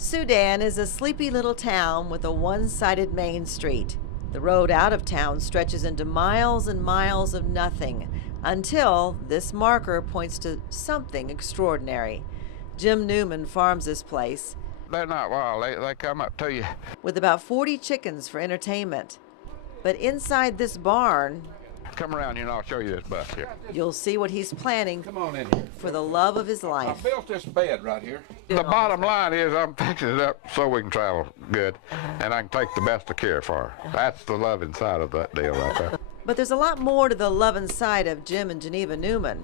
Sudan is a sleepy little town with a one-sided main street. The road out of town stretches into miles and miles of nothing until this marker points to something extraordinary. Jim Newman farms this place. They're not wild. They come up to you. With about 40 chickens for entertainment. But inside this barn, Come around here and I'll show you this bus here. you'll see what he's planning Come on in here. for the love of his I life. built this bed right here. The bottom line is I'm fixing it up so we can travel good and I can take the best of care for her. That's the love inside of that deal right there. But there's a lot more to the loving side of Jim and Geneva Newman.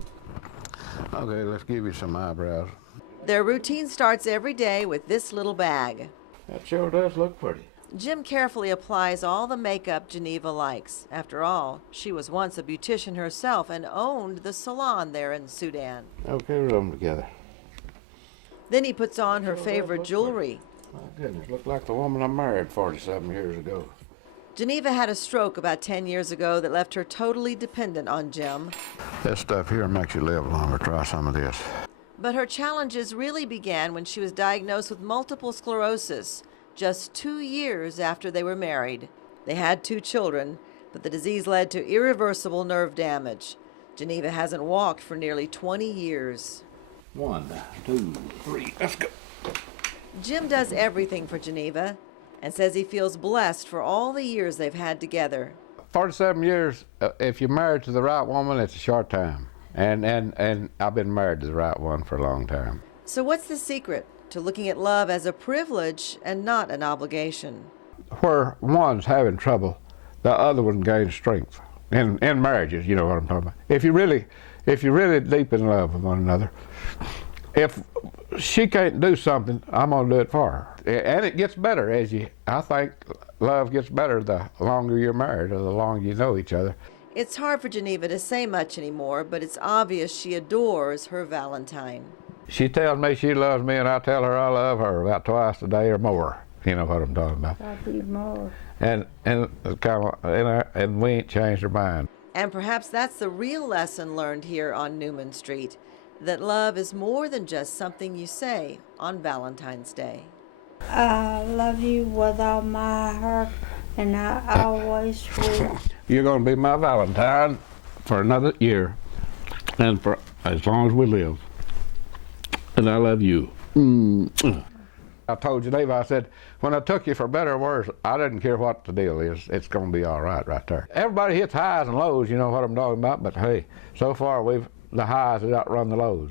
Okay, let's give you some eyebrows. Their routine starts every day with this little bag. That sure does look pretty. Jim carefully applies all the makeup Geneva likes. After all, she was once a beautician herself and owned the salon there in Sudan. Okay, rub them together. Then he puts on her favorite jewelry. My goodness, look like the woman I married 47 years ago. Geneva had a stroke about 10 years ago that left her totally dependent on Jim. This stuff here makes you live longer. Try some of this. But her challenges really began when she was diagnosed with multiple sclerosis, just 2 years after they were married. They had 2 children, but the disease led to irreversible nerve damage. Geneva hasn't walked for nearly 20 years. 1, 2, 3, let's go. Jim does everything for Geneva and says he feels blessed for all the years they've had together. 47 years, if you're married to the right woman, it's a short time. And I've been married to the right one for a long time. So what's the secret to looking at love as a privilege and not an obligation? Where one's having trouble, the other one gains strength. In marriages, you know what I'm talking about. If you're really deep in love with one another, if she can't do something, I'm gonna do it for her. And it gets better I think love gets better the longer you're married or the longer you know each other. It's hard for Geneva to say much anymore, but it's obvious she adores her Valentine. She tells me she loves me, and I tell her I love her about twice a day or more. You know what I'm talking about. I need more. And we ain't changed her mind. And perhaps that's the real lesson learned here on Newman Street, that love is more than just something you say on Valentine's Day. I love you with all my heart, and I always will. You're going to be my Valentine for another year, and for as long as we live. And I love you. I told Geneva, I said, when I took you for better or worse, I didn't care what the deal is. It's going to be all right there. Everybody hits highs and lows, you know what I'm talking about, but hey, so far the highs have outrun the lows.